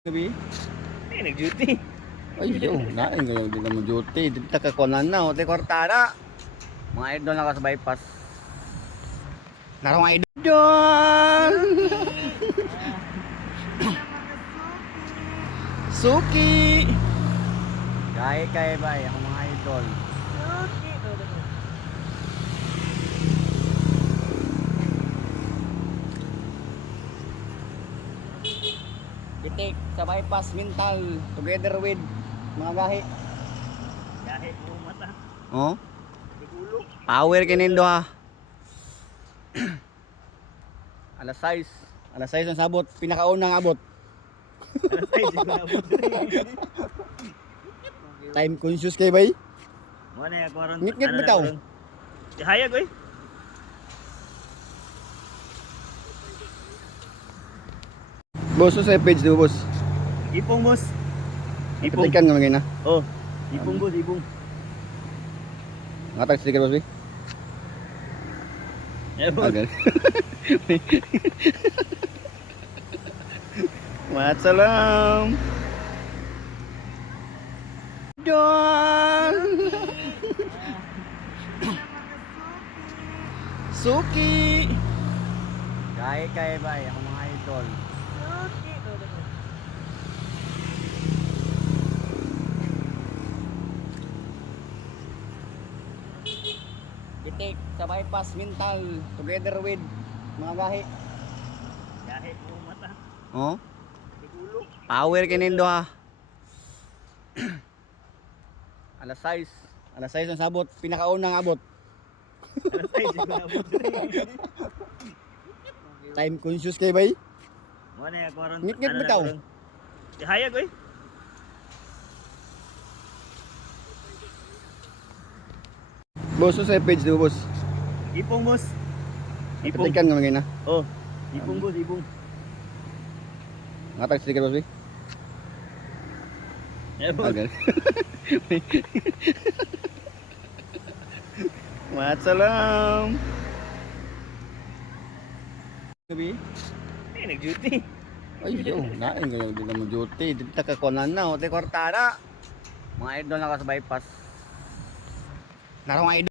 Gabi? Eh, nag-duty. Ay, nain ngayon din naman duty. Dito ka kunan na, hote kwartada. Mga idol na ka sa bypass. Narong mga idol. Suki. Kaya ba ako mga idol. Itik sa bypass mental together with mga gahi. Kahit mo mata. Oh, Igulo. power kinindo ha. Alas 6. Alas 6 ang sabot, pinakaunang abot. Alas 6, siguro na po. Time conscious kay bay. Muna yung karon. Ngit-ngit bitaw. Ihayag oy. Boss, sa page do boss. Ipong boss. Ipong. Ipilikan nga magina. Oh, ipong boss, ipong. Ngatag sticker boss bi. Eh, boss. Agal. Wassalam. Don. Suki. Kaya ba ako mga idol. Itik sa bypass mental together with mga gahi. Kahit mo mata. Oh, Igulo. power kinindo ha. Alas 6. Alas 6 ang sabot, pinakaunang abot. Alas 6, siguro na po. Time conscious kay bay. Muna yung karon. Ngit-ngit bitaw. Ihayag oy. Boss, sa page do boss. Ipong boss. Ipong. Ipilikan nga magina. Oh, ipong boss, ipong. Ngatag sticker boss bi. Eh, boss. Agal. Wassalam. Gabi? Eh, nag-duty. Ay, nain ngayon din naman duty. Dito ka kunan na, hote kwartada. Mga idol na ka sa bypass. Narong mga idol.